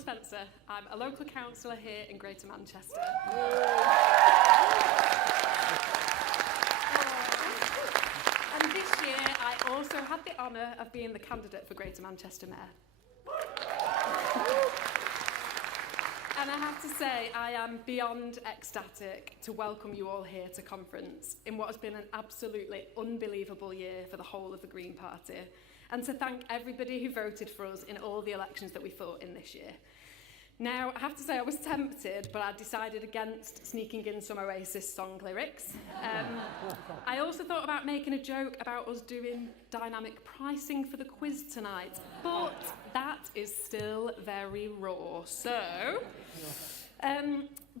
Spencer. I'm a local councillor here in Greater Manchester. And this year I also had the honour of being the candidate for Greater Manchester Mayor. And I have to say, I am beyond ecstatic to welcome you all here to conference in what has been an absolutely unbelievable year for the whole of the Green Party, and to thank everybody who voted for us in all the elections that we fought in this year. Now, I have to say I was tempted, but I decided against sneaking in some Oasis song lyrics. I also thought about making a joke about us doing dynamic pricing for the quiz tonight, but that is still very raw.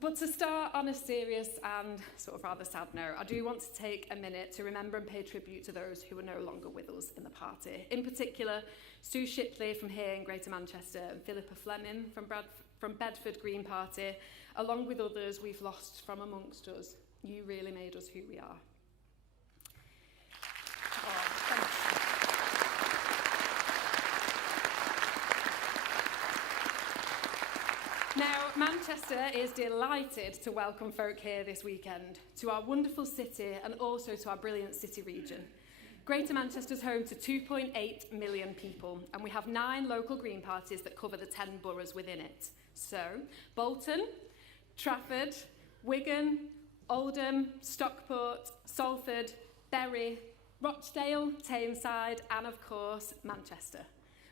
But to start on a serious and sort of rather sad note, I do want to take a minute to remember and pay tribute to those who are no longer with us in the party. In particular, Sue Shipley from here in Greater Manchester and Philippa Fleming from Bedford Green Party, along with others we've lost from amongst us. You really made us who we are. Oh, thanks. Now, Manchester is delighted to welcome folk here this weekend, to our wonderful city and also to our brilliant city region. Greater Manchester is home to 2.8 million people, and we have 9 local Green parties that cover the 10 boroughs within it. So, Bolton, Trafford, Wigan, Oldham, Stockport, Salford, Bury, Rochdale, Tameside, and of course, Manchester.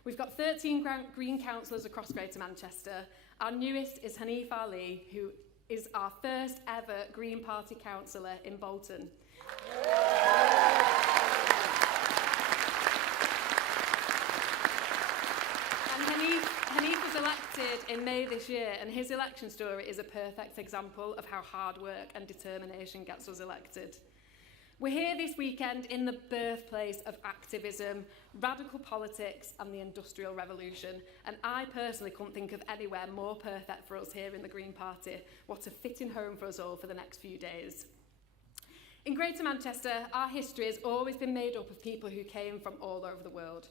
We've got 13 Green councillors across Greater Manchester. Our newest is Hanif Ali, who is our first ever Green Party councillor in Bolton. Hanif was elected in May this year, and his election story is a perfect example of how hard work and determination gets us elected. We're here this weekend in the birthplace of activism, radical politics and the Industrial Revolution, and I personally couldn't think of anywhere more perfect for us here in the Green Party. What a fitting home for us all for the next few days. In Greater Manchester, our history has always been made up of people who came from all over the world.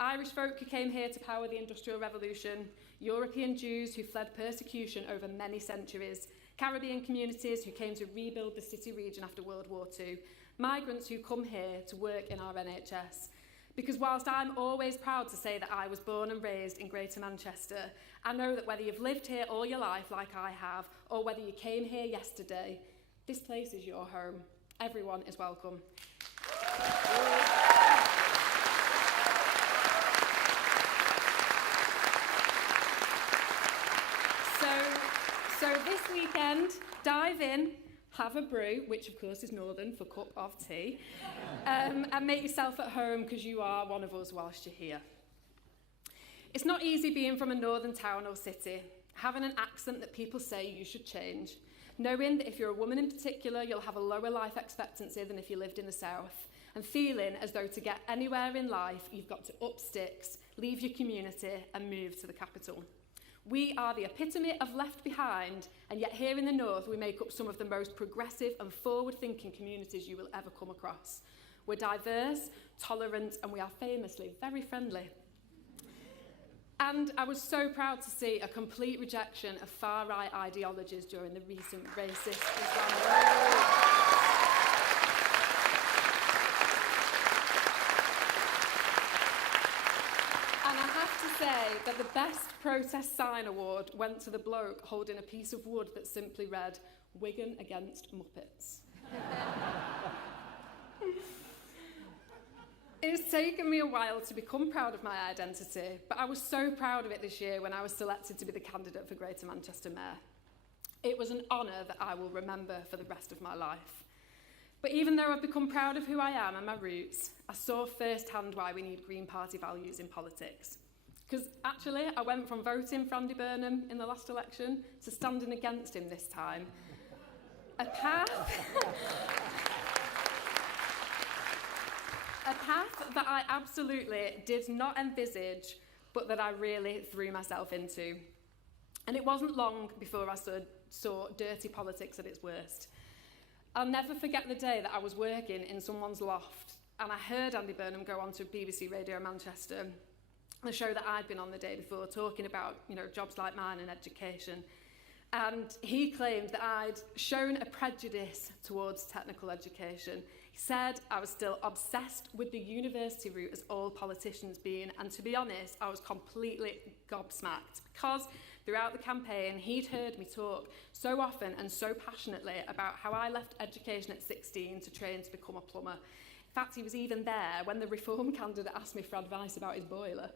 Irish folk who came here to power the Industrial Revolution, European Jews who fled persecution over many centuries, Caribbean communities who came to rebuild the city region after World War II, migrants who come here to work in our NHS. Because whilst I'm always proud to say that I was born and raised in Greater Manchester, I know that whether you've lived here all your life like I have, or whether you came here yesterday, this place is your home. Everyone is welcome. So this weekend, dive in, have a brew, which of course is Northern for cup of tea, and make yourself at home because you are one of us whilst you're here. It's not easy being from a northern town or city, having an accent that people say you should change, knowing that if you're a woman in particular, you'll have a lower life expectancy than if you lived in the south, and feeling as though to get anywhere in life, you've got to up sticks, leave your community and move to the capital. We are the epitome of left behind, and yet here in the north we make up some of the most progressive and forward-thinking communities you will ever come across. We're diverse, tolerant, and we are famously very friendly. And I was so proud to see a complete rejection of far-right ideologies during the recent racist Islamic... say that the best protest sign award went to the bloke holding a piece of wood that simply read, "Wigan against Muppets." It's taken me a while to become proud of my identity, but I was so proud of it this year when I was selected to be the candidate for Greater Manchester Mayor. It was an honour that I will remember for the rest of my life. But even though I've become proud of who I am and my roots, I saw firsthand why we need Green Party values in politics. Because actually, I went from voting for Andy Burnham in the last election to standing against him this time. A path that I absolutely did not envisage, but that I really threw myself into. And it wasn't long before I saw dirty politics at its worst. I'll never forget the day that I was working in someone's loft and I heard Andy Burnham go on to BBC Radio Manchester the show that I'd been on the day before, talking about, jobs like mine and education. And he claimed that I'd shown a prejudice towards technical education. He said I was still obsessed with the university route as all politicians being, and to be honest, I was completely gobsmacked because throughout the campaign, he'd heard me talk so often and so passionately about how I left education at 16 to train to become a plumber. In fact, he was even there when the Reform candidate asked me for advice about his boiler.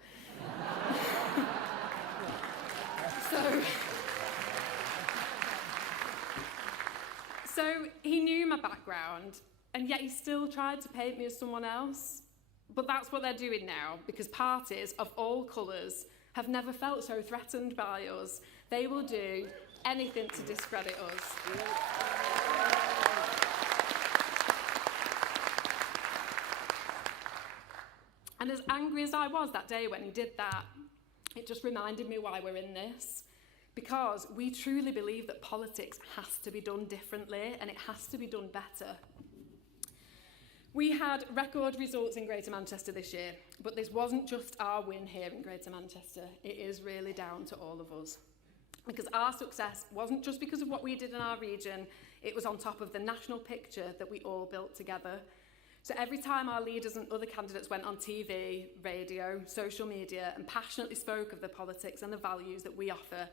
So he knew my background, and yet he still tried to paint me as someone else. But that's what they're doing now, because parties of all colours have never felt so threatened by us. They will do anything to discredit us. And as angry as I was that day when he did that, it just reminded me why we're in this. Because we truly believe that politics has to be done differently and it has to be done better. We had record results in Greater Manchester this year, but this wasn't just our win here in Greater Manchester. It is really down to all of us. Because our success wasn't just because of what we did in our region, it was on top of the national picture that we all built together. So every time our leaders and other candidates went on TV, radio, social media, and passionately spoke of the politics and the values that we offer,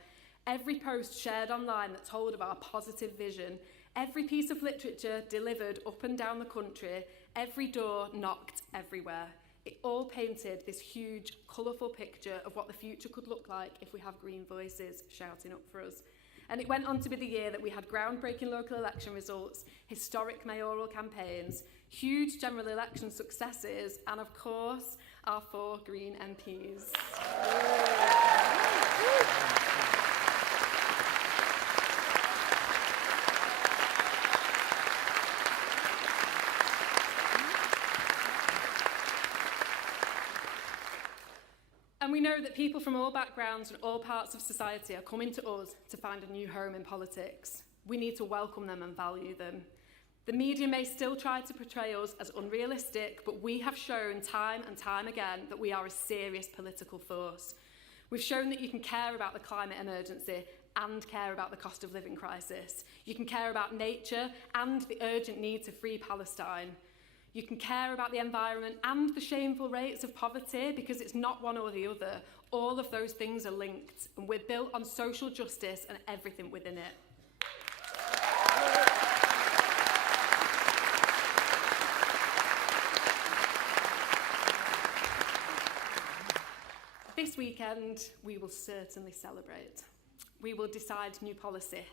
every post shared online that told of our positive vision, every piece of literature delivered up and down the country, every door knocked everywhere. It all painted this huge, colourful picture of what the future could look like if we have green voices shouting up for us. And it went on to be the year that we had groundbreaking local election results, historic mayoral campaigns, huge general election successes, and of course, our 4 Green MPs. And we know that people from all backgrounds and all parts of society are coming to us to find a new home in politics. We need to welcome them and value them. The media may still try to portray us as unrealistic, but we have shown time and time again that we are a serious political force. We've shown that you can care about the climate emergency and care about the cost of living crisis. You can care about nature and the urgent need to free Palestine. You can care about the environment and the shameful rates of poverty because it's not one or the other. All of those things are linked, and we're built on social justice and everything within it. This weekend, we will certainly celebrate. We will decide new policy.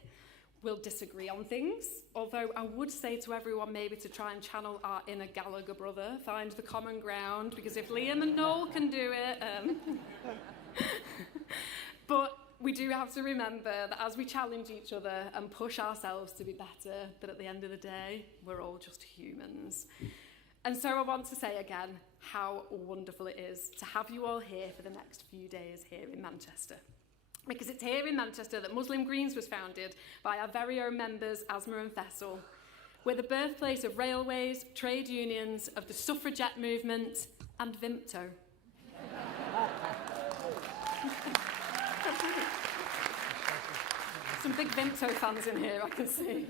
We'll disagree on things, although I would say to everyone maybe to try and channel our inner Gallagher brother, find the common ground, because if Liam and Noel can do it... But we do have to remember that as we challenge each other and push ourselves to be better, that at the end of the day, we're all just humans. And so I want to say again how wonderful it is to have you all here for the next few days here in Manchester. Because it's here in Manchester that Muslim Greens was founded by our very own members, Asma and Faisal. We're the birthplace of railways, trade unions, of the suffragette movement, and Vimto. Some big Vimto fans in here, I can see.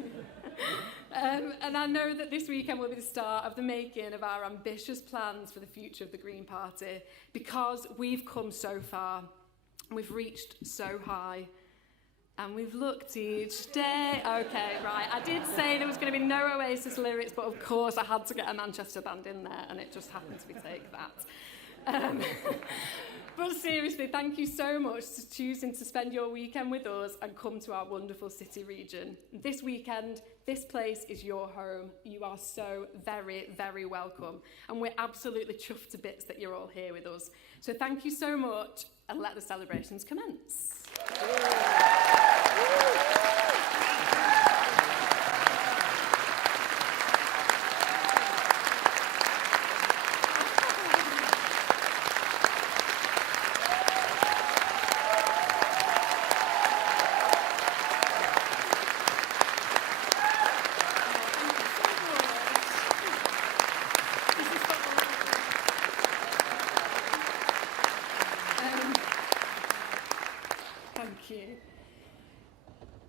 And I know that this weekend will be the start of the making of our ambitious plans for the future of the Green Party, because we've come so far. We've reached so high, and we've looked each day. Okay, right. I did say there was going to be no Oasis lyrics, but of course I had to get a Manchester band in there, and it just happened to be Take That. But seriously, thank you so much for choosing to spend your weekend with us and come to our wonderful city region. This weekend, this place is your home. You are so very, very welcome. And we're absolutely chuffed to bits that you're all here with us. So thank you so much, and let the celebrations commence.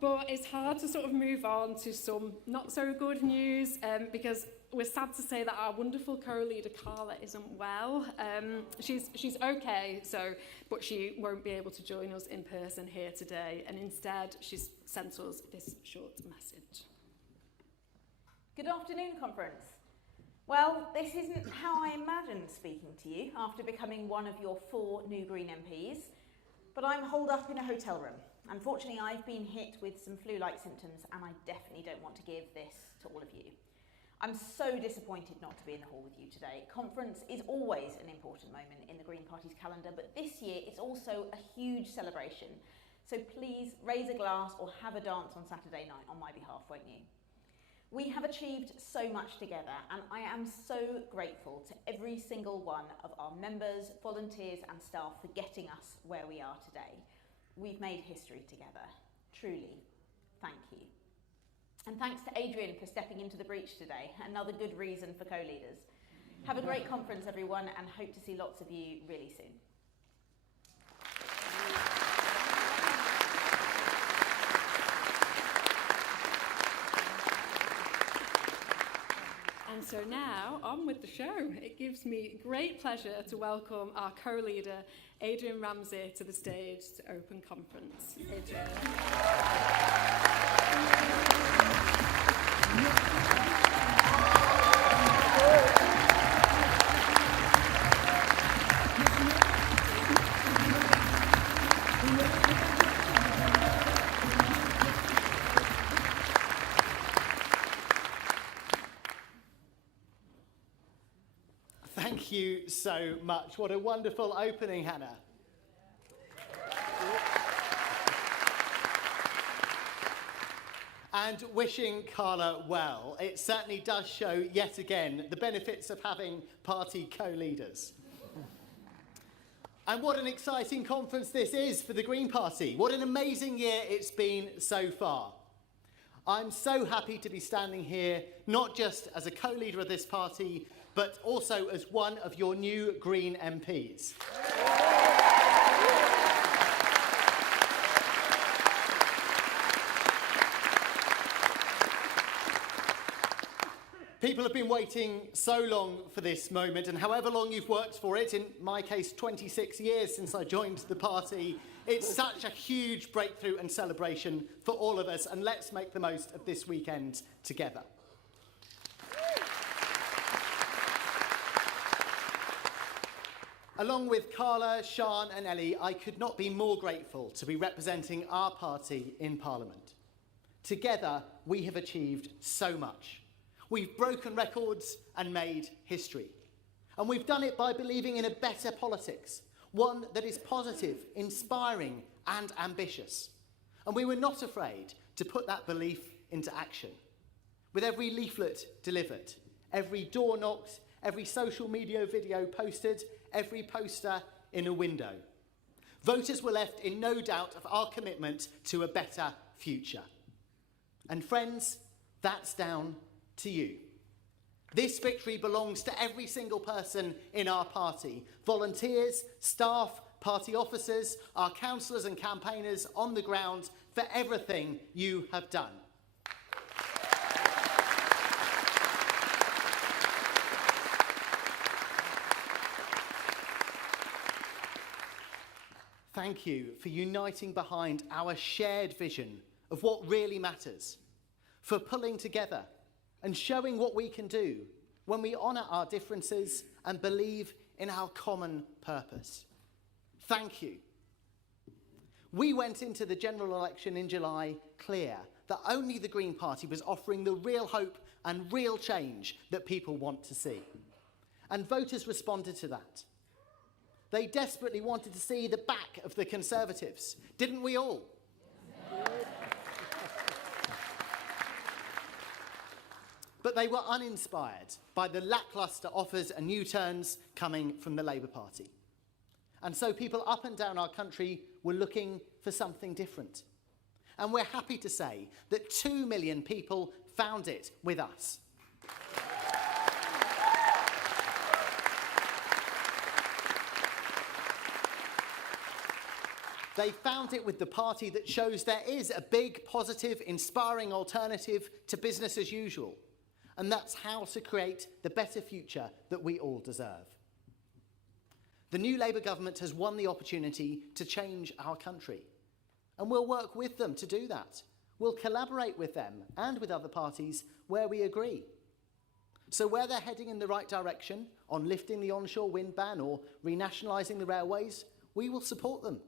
But it's hard to sort of move on to some not so good news because we're sad to say that our wonderful co-leader Carla isn't well. She's okay, but she won't be able to join us in person here today, and instead she's sent us this short message. Good afternoon, conference. Well, this isn't how I imagined speaking to you after becoming one of your 4 new Green MPs, but I'm holed up in a hotel room. Unfortunately, I've been hit with some flu-like symptoms, and I definitely don't want to give this to all of you. I'm so disappointed not to be in the hall with you today. Conference is always an important moment in the Green Party's calendar, but this year it's also a huge celebration. So please raise a glass or have a dance on Saturday night on my behalf, won't you? We have achieved so much together, and I am so grateful to every single one of our members, volunteers and staff for getting us where we are today. We've made history together. Truly, thank you. And thanks to Adrian for stepping into the breach today. Another good reason for co-leaders. Have a great conference, everyone, and hope to see lots of you really soon. And so now, on with the show. It gives me great pleasure to welcome our co-leader, Adrian Ramsay, to the stage to open conference. Adrian. Thank you so much. What a wonderful opening, Hannah. And wishing Carla well. It certainly does show, yet again, the benefits of having party co-leaders. And what an exciting conference this is for the Green Party. What an amazing year it's been so far. I'm so happy to be standing here, not just as a co-leader of this party, but also as one of your new Green MPs. People have been waiting so long for this moment, and however long you've worked for it, in my case 26 years since I joined the party, it's such a huge breakthrough and celebration for all of us, and let's make the most of this weekend together. Along with Carla, Sian and Ellie, I could not be more grateful to be representing our party in Parliament. Together, we have achieved so much. We've broken records and made history. And we've done it by believing in a better politics, one that is positive, inspiring and ambitious. And we were not afraid to put that belief into action. With every leaflet delivered, every door knocked, every social media video posted, every poster in a window. Voters were left in no doubt of our commitment to a better future. And friends, that's down to you. This victory belongs to every single person in our party. Volunteers, staff, party officers, our councillors and campaigners on the ground for everything you have done. Thank you for uniting behind our shared vision of what really matters, for pulling together and showing what we can do when we honour our differences and believe in our common purpose. Thank you. We went into the general election in July clear that only the Green Party was offering the real hope and real change that people want to see. And voters responded to that. They desperately wanted to see the back of the Conservatives. Didn't we all? But they were uninspired by the lacklustre offers and U-turns coming from the Labour Party. And so people up and down our country were looking for something different. And we're happy to say that 2 million people found it with us. They found it with the party that shows there is a big, positive, inspiring alternative to business as usual. And that's how to create the better future that we all deserve. The new Labour government has won the opportunity to change our country. And we'll work with them to do that. We'll collaborate with them and with other parties where we agree. So where they're heading in the right direction, on lifting the onshore wind ban or renationalising the railways, we will support them.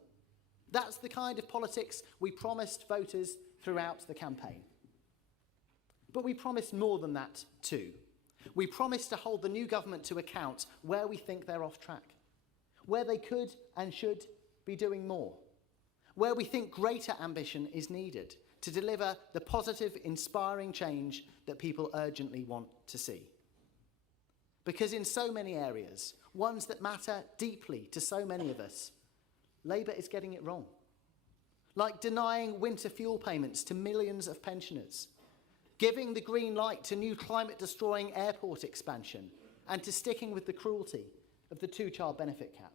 That's the kind of politics we promised voters throughout the campaign. But we promised more than that too. We promised to hold the new government to account where we think they're off track, where they could and should be doing more, where we think greater ambition is needed to deliver the positive, inspiring change that people urgently want to see. Because in so many areas, ones that matter deeply to so many of us, Labour is getting it wrong. Like denying winter fuel payments to millions of pensioners, giving the green light to new climate-destroying airport expansion, and to sticking with the cruelty of the two-child benefit cap.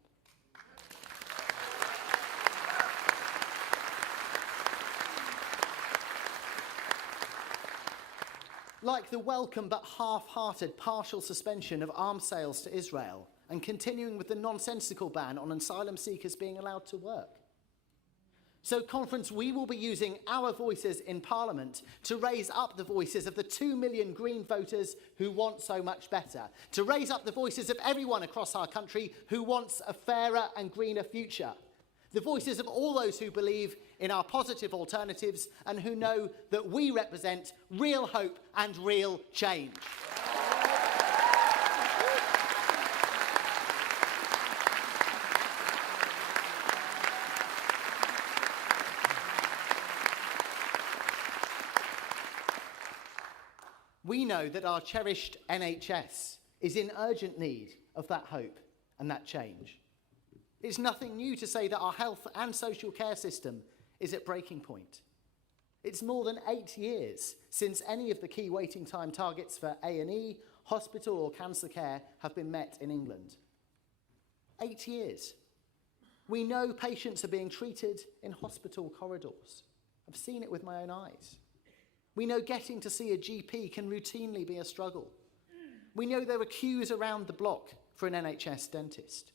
Like the welcome but half-hearted partial suspension of arms sales to Israel and continuing with the nonsensical ban on asylum seekers being allowed to work. So, conference, we will be using our voices in Parliament to raise up the voices of the 2 million Green voters who want so much better, to raise up the voices of everyone across our country who wants a fairer and greener future, the voices of all those who believe in our positive alternatives and who know that we represent real hope and real change. We know that our cherished NHS is in urgent need of that hope and that change. It's nothing new to say that our health and social care system is at breaking point. It's more than 8 years since any of the key waiting time targets for A&E, hospital or cancer care have been met in England. 8 years. We know patients are being treated in hospital corridors. I've seen it with my own eyes. We know getting to see a GP can routinely be a struggle. We know there are queues around the block for an NHS dentist.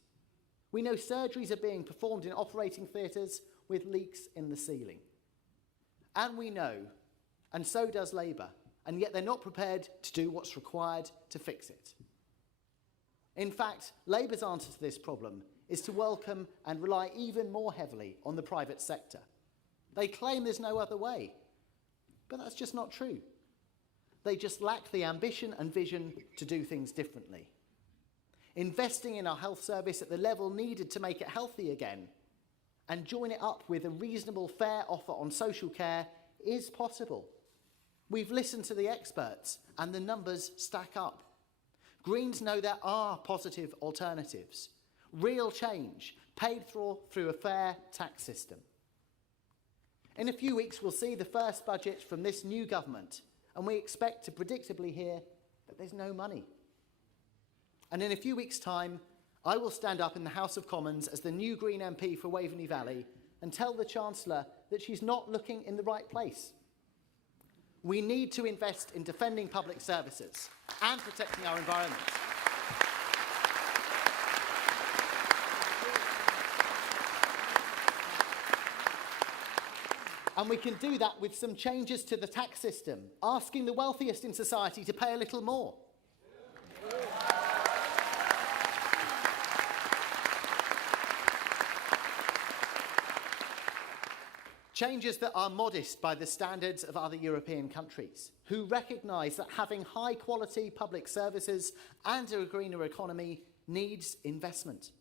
We know surgeries are being performed in operating theatres with leaks in the ceiling. And we know, and so does Labour, and yet they're not prepared to do what's required to fix it. In fact, Labour's answer to this problem is to welcome and rely even more heavily on the private sector. They claim there's no other way, but that's just not true. They just lack the ambition and vision to do things differently. Investing in our health service at the level needed to make it healthy again and join it up with a reasonable, fair offer on social care is possible. We've listened to the experts and the numbers stack up. Greens know there are positive alternatives, real change paid for through a fair tax system. In a few weeks, we'll see the first budget from this new government, and we expect to predictably hear that there's no money. And in a few weeks' time, I will stand up in the House of Commons as the new Green MP for Waveney Valley and tell the Chancellor that she's not looking in the right place. We need to invest in defending public services and protecting our environment. And we can do that with some changes to the tax system, asking the wealthiest in society to pay a little more. Changes that are modest by the standards of other European countries, who recognise that having high-quality public services and a greener economy needs investment.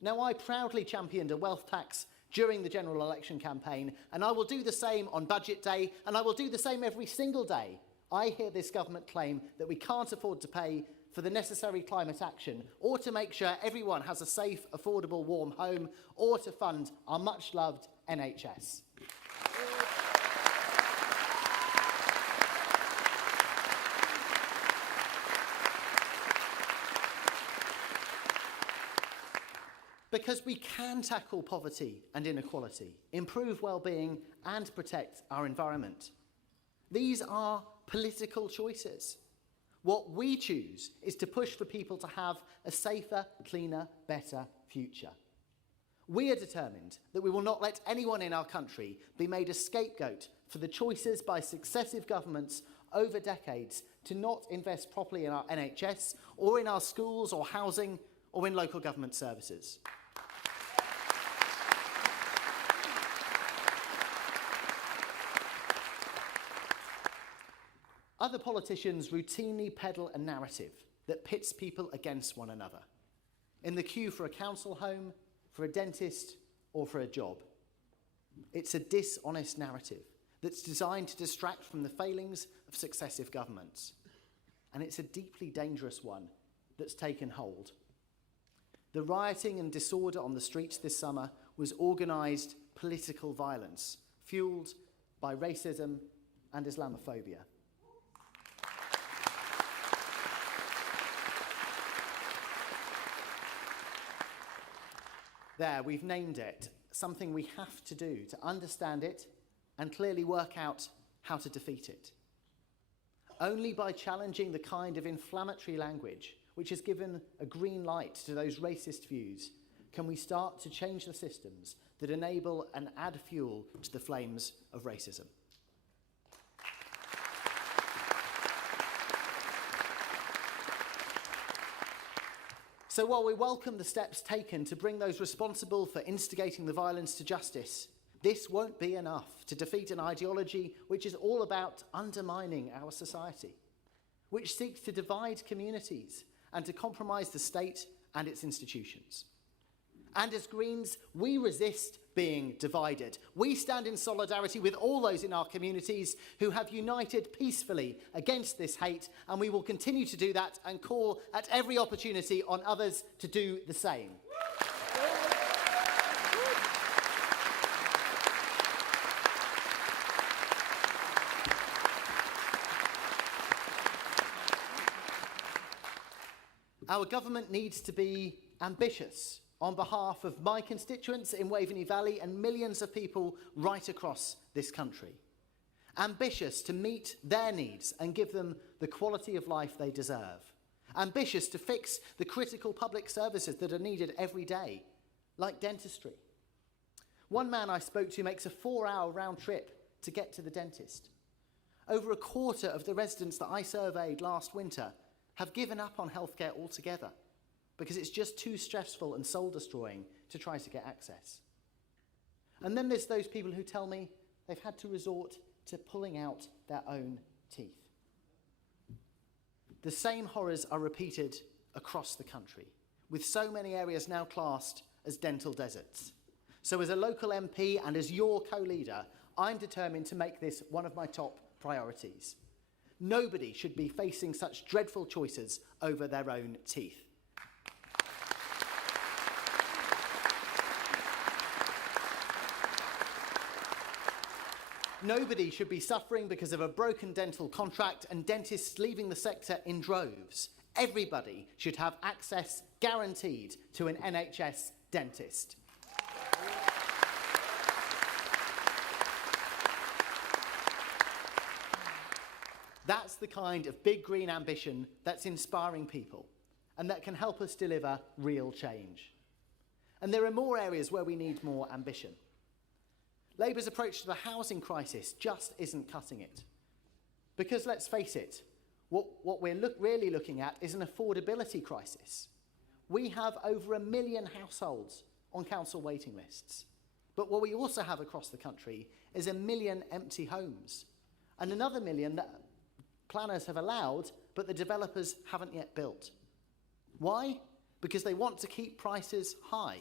Now, I proudly championed a wealth tax during the general election campaign, and I will do the same on budget day, and I will do the same every single day. I hear this government claim that we can't afford to pay for the necessary climate action, or to make sure everyone has a safe, affordable, warm home, or to fund our much-loved NHS. Because we can tackle poverty and inequality, improve well-being and protect our environment. These are political choices. What we choose is to push for people to have a safer, cleaner, better future. We are determined that we will not let anyone in our country be made a scapegoat for the choices by successive governments over decades to not invest properly in our NHS or in our schools or housing or in local government services. Other politicians routinely peddle a narrative that pits people against one another, in the queue for a council home, for a dentist, or for a job. It's a dishonest narrative that's designed to distract from the failings of successive governments. And it's a deeply dangerous one that's taken hold. The rioting and disorder on the streets this summer was organised political violence, fuelled by racism and Islamophobia. There, we've named it, something we have to do to understand it and clearly work out how to defeat it. Only by challenging the kind of inflammatory language which has given a green light to those racist views can we start to change the systems that enable and add fuel to the flames of racism. So while we welcome the steps taken to bring those responsible for instigating the violence to justice, this won't be enough to defeat an ideology which is all about undermining our society, which seeks to divide communities and to compromise the state and its institutions. And as Greens, we resist being divided. We stand in solidarity with all those in our communities who have united peacefully against this hate, and we will continue to do that and call at every opportunity on others to do the same. Our government needs to be ambitious on behalf of my constituents in Waveney Valley and millions of people right across this country. Ambitious to meet their needs and give them the quality of life they deserve. Ambitious to fix the critical public services that are needed every day, like dentistry. One man I spoke to makes a 4-hour round trip to get to the dentist. Over a quarter of the residents that I surveyed last winter have given up on healthcare altogether, because it's just too stressful and soul-destroying to try to get access. And then there's those people who tell me they've had to resort to pulling out their own teeth. The same horrors are repeated across the country, with so many areas now classed as dental deserts. So as a local MP and as your co-leader, I'm determined to make this one of my top priorities. Nobody should be facing such dreadful choices over their own teeth. Nobody should be suffering because of a broken dental contract and dentists leaving the sector in droves. Everybody should have access guaranteed to an NHS dentist. That's the kind of big green ambition that's inspiring people and that can help us deliver real change. And there are more areas where we need more ambition. Labour's approach to the housing crisis just isn't cutting it. Because let's face it, what we're really looking at is an affordability crisis. We have over 1 million households on council waiting lists. But what we also have across the country is 1 million empty homes and another 1 million that planners have allowed, but the developers haven't yet built. Why? Because they want to keep prices high.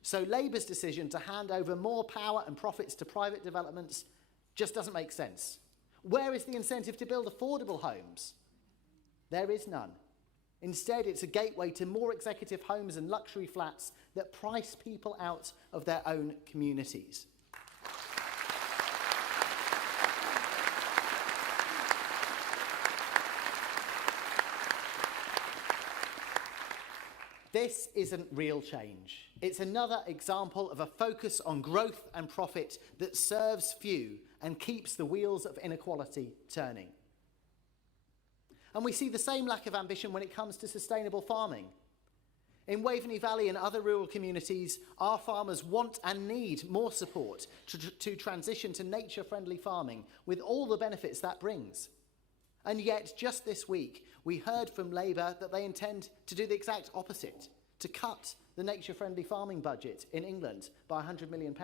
So Labour's decision to hand over more power and profits to private developments just doesn't make sense. Where is the incentive to build affordable homes? There is none. Instead, it's a gateway to more executive homes and luxury flats that price people out of their own communities. This isn't real change. It's another example of a focus on growth and profit that serves few and keeps the wheels of inequality turning. And we see the same lack of ambition when it comes to sustainable farming. In Waveney Valley and other rural communities, our farmers want and need more support to transition to nature-friendly farming with all the benefits that brings. And yet, just this week, we heard from Labour that they intend to do the exact opposite, to cut the nature-friendly farming budget in England by £100 million.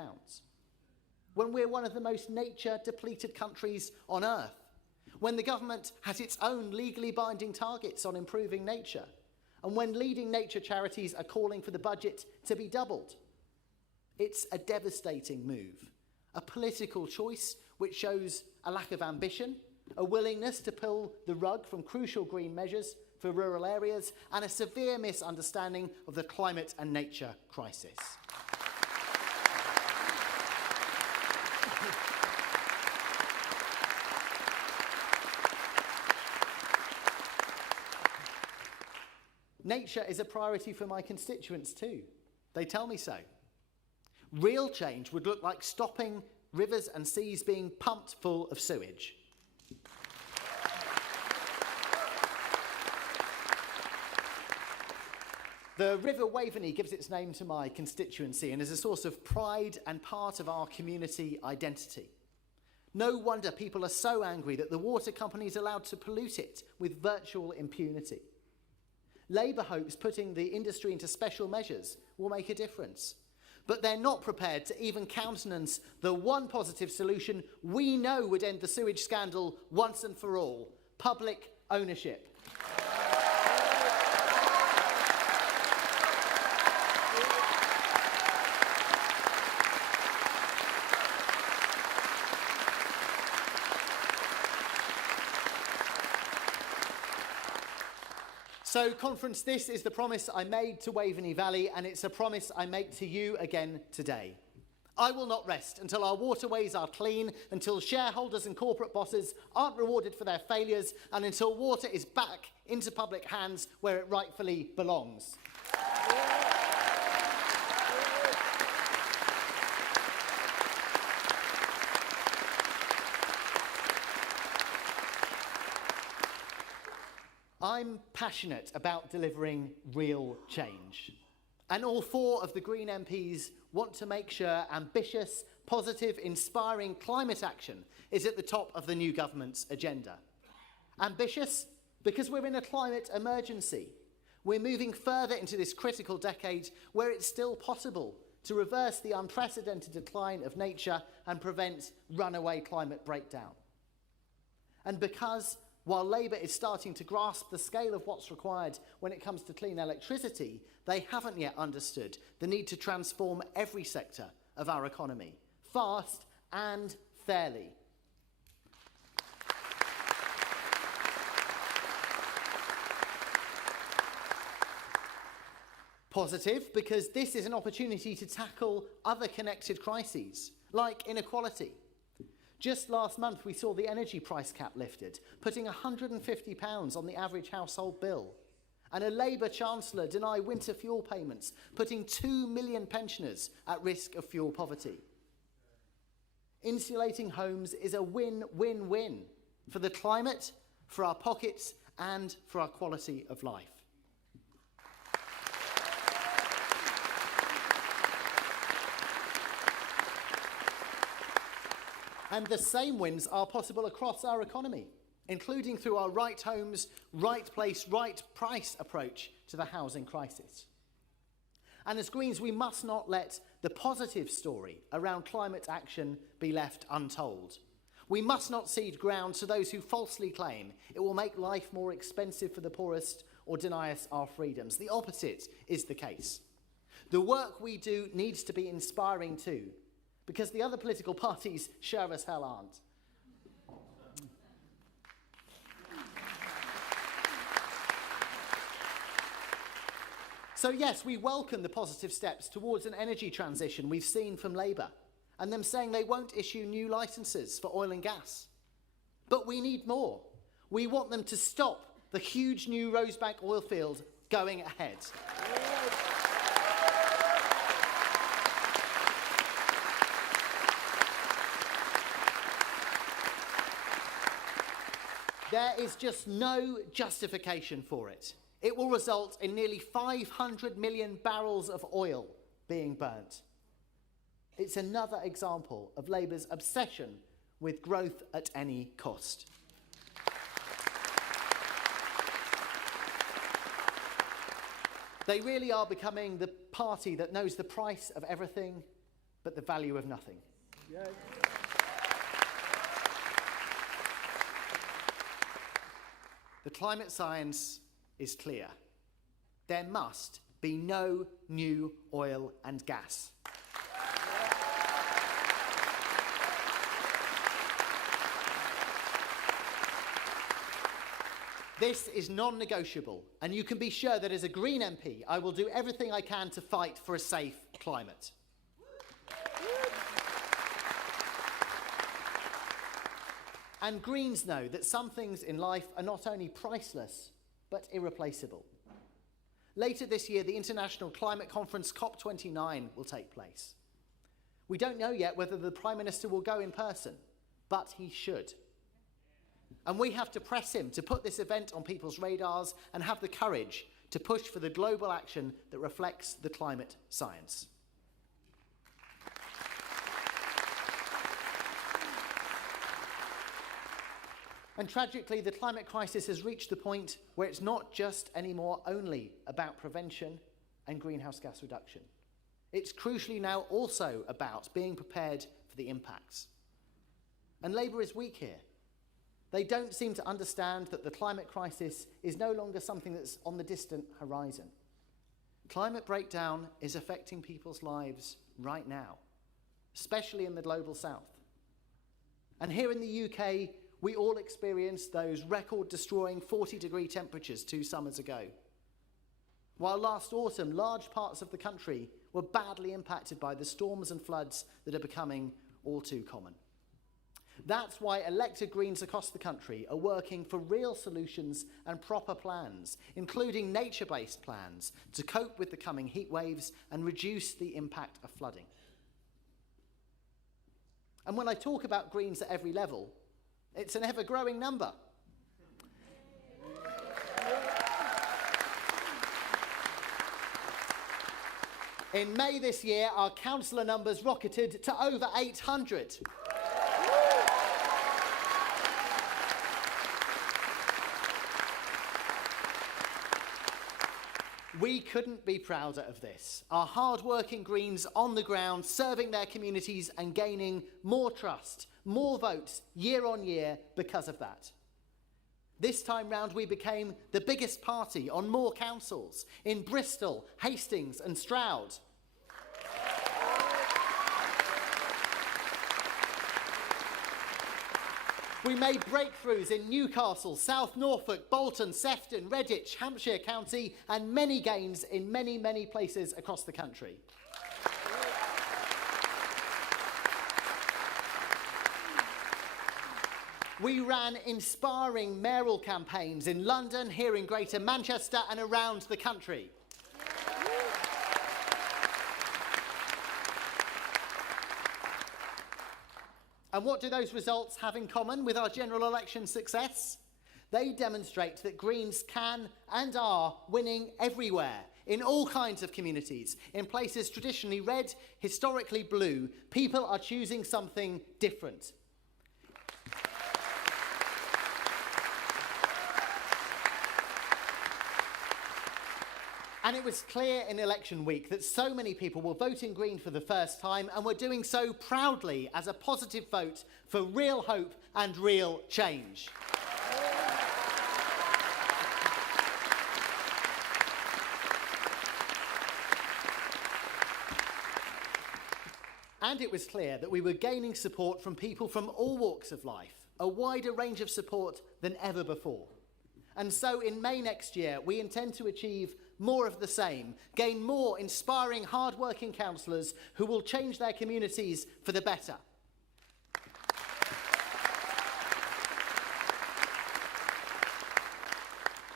When we're one of the most nature-depleted countries on earth, when the government has its own legally binding targets on improving nature, and when leading nature charities are calling for the budget to be doubled. It's a devastating move, a political choice which shows a lack of ambition, a willingness to pull the rug from crucial green measures for rural areas, and a severe misunderstanding of the climate and nature crisis. Nature is a priority for my constituents too. They tell me so. Real change would look like stopping rivers and seas being pumped full of sewage. The River Waveney gives its name to my constituency and is a source of pride and part of our community identity. No wonder people are so angry that the water companies are allowed to pollute it with virtual impunity. Labour hopes putting the industry into special measures will make a difference. But they're not prepared to even countenance the one positive solution we know would end the sewage scandal once and for all: public ownership. So, Conference, this is the promise I made to Waveney Valley, and it's a promise I make to you again today. I will not rest until our waterways are clean, until shareholders and corporate bosses aren't rewarded for their failures, and until water is back into public hands where it rightfully belongs. I'm passionate about delivering real change. And all four of the Green MPs want to make sure ambitious, positive, inspiring climate action is at the top of the new government's agenda. Ambitious because we're in a climate emergency. We're moving further into this critical decade where it's still possible to reverse the unprecedented decline of nature and prevent runaway climate breakdown. And because while Labour is starting to grasp the scale of what's required when it comes to clean electricity, they haven't yet understood the need to transform every sector of our economy, fast and fairly. Positive because this is an opportunity to tackle other connected crises, like inequality. Just last month, we saw the energy price cap lifted, putting £150 on the average household bill. And a Labour Chancellor deny winter fuel payments, putting 2 million pensioners at risk of fuel poverty. Insulating homes is a win-win-win for the climate, for our pockets, and for our quality of life. And the same wins are possible across our economy, including through our right homes, right place, right price approach to the housing crisis. And as Greens, we must not let the positive story around climate action be left untold. We must not cede ground to those who falsely claim it will make life more expensive for the poorest or deny us our freedoms. The opposite is the case. The work we do needs to be inspiring too, because the other political parties sure as hell aren't. So yes, we welcome the positive steps towards an energy transition we've seen from Labour, and them saying they won't issue new licences for oil and gas. But we need more. We want them to stop the huge new Rosebank oil field going ahead. There is just no justification for it. It will result in nearly 500 million barrels of oil being burnt. It's another example of Labour's obsession with growth at any cost. They really are becoming the party that knows the price of everything but the value of nothing. Yay. The climate science is clear. There must be no new oil and gas. This is non-negotiable, and you can be sure that as a Green MP, I will do everything I can to fight for a safe climate. And Greens know that some things in life are not only priceless, but irreplaceable. Later this year, the International Climate Conference COP29 will take place. We don't know yet whether the Prime Minister will go in person, but he should. And we have to press him to put this event on people's radars and have the courage to push for the global action that reflects the climate science. And tragically, the climate crisis has reached the point where it's not just anymore only about prevention and greenhouse gas reduction. It's crucially now also about being prepared for the impacts. And Labour is weak here. They don't seem to understand that the climate crisis is no longer something that's on the distant horizon. Climate breakdown is affecting people's lives right now, especially in the global south. And here in the UK, we all experienced those record-destroying 40-degree temperatures 2 summers ago. While last autumn, large parts of the country were badly impacted by the storms and floods that are becoming all too common. That's why elected Greens across the country are working for real solutions and proper plans, including nature-based plans to cope with the coming heat waves and reduce the impact of flooding. And when I talk about Greens at every level, it's an ever-growing number. In May this year, our councillor numbers rocketed to over 800. We couldn't be prouder of this. Our hard-working Greens on the ground, serving their communities and gaining more trust, more votes year on year because of that. This time round, we became the biggest party on more councils in Bristol, Hastings and Stroud. We made breakthroughs in Newcastle, South Norfolk, Bolton, Sefton, Redditch, Hampshire County, and many gains in many, many places across the country. We ran inspiring mayoral campaigns in London, here in Greater Manchester, and around the country. And what do those results have in common with our general election success? They demonstrate that Greens can and are winning everywhere, in all kinds of communities, in places traditionally red, historically blue. People are choosing something different. And it was clear in election week that so many people were voting Green for the first time and were doing so proudly as a positive vote for real hope and real change. And it was clear that we were gaining support from people from all walks of life, a wider range of support than ever before. And so in May next year, we intend to achieve more of the same, gain more inspiring, hard-working councillors who will change their communities for the better.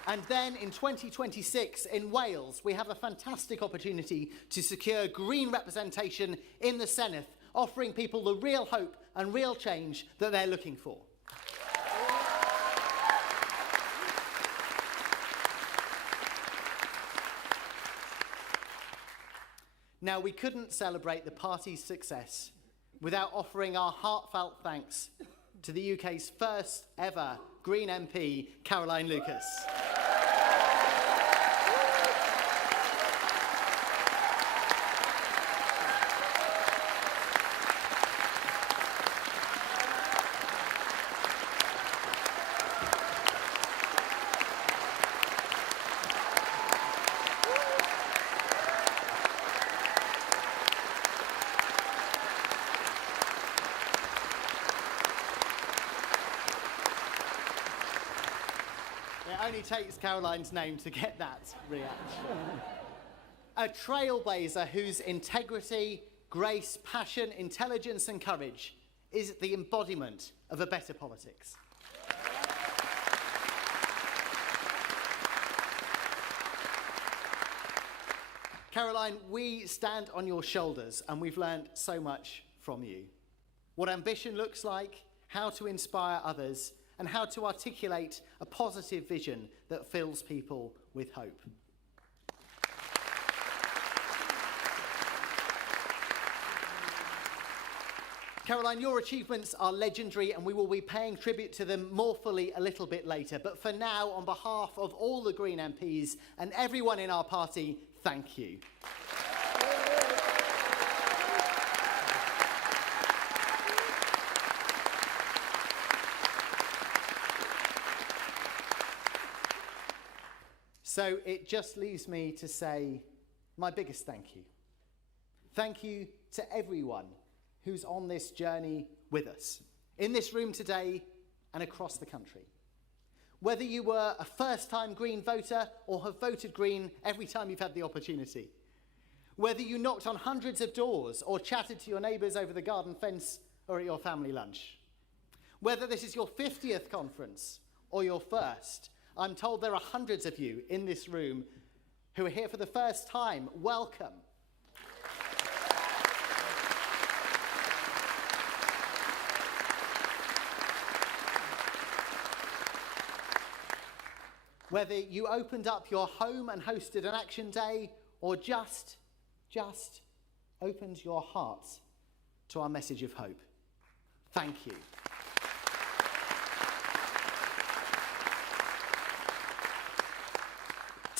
And then in 2026 in Wales, we have a fantastic opportunity to secure Green representation in the Senedd, offering people the real hope and real change that they're looking for. Now, we couldn't celebrate the party's success without offering our heartfelt thanks to the UK's first ever Green MP, Caroline Lucas. It only takes Caroline's name to get that reaction. A trailblazer whose integrity, grace, passion, intelligence and courage is the embodiment of a better politics. Caroline, we stand on your shoulders and we've learned so much from you. What ambition looks like, how to inspire others, and how to articulate a positive vision that fills people with hope. Caroline, your achievements are legendary and we will be paying tribute to them more fully a little bit later. But for now, on behalf of all the Green MPs and everyone in our party, thank you. So it just leaves me to say my biggest thank you. Thank you to everyone who's on this journey with us, in this room today and across the country. Whether you were a first-time Green voter or have voted Green every time you've had the opportunity. Whether you knocked on hundreds of doors or chatted to your neighbours over the garden fence or at your family lunch. Whether this is your 50th conference or your first, I'm told there are hundreds of you in this room who are here for the first time. Welcome. Whether you opened up your home and hosted an action day or just opened your heart to our message of hope. Thank you.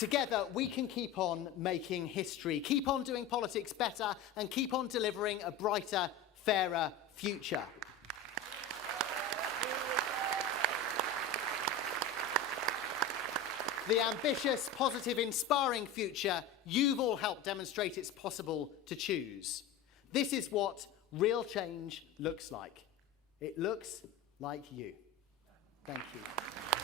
Together, we can keep on making history, keep on doing politics better, and keep on delivering a brighter, fairer future. The ambitious, positive, inspiring future you've all helped demonstrate it's possible to choose. This is what real change looks like. It looks like you. Thank you.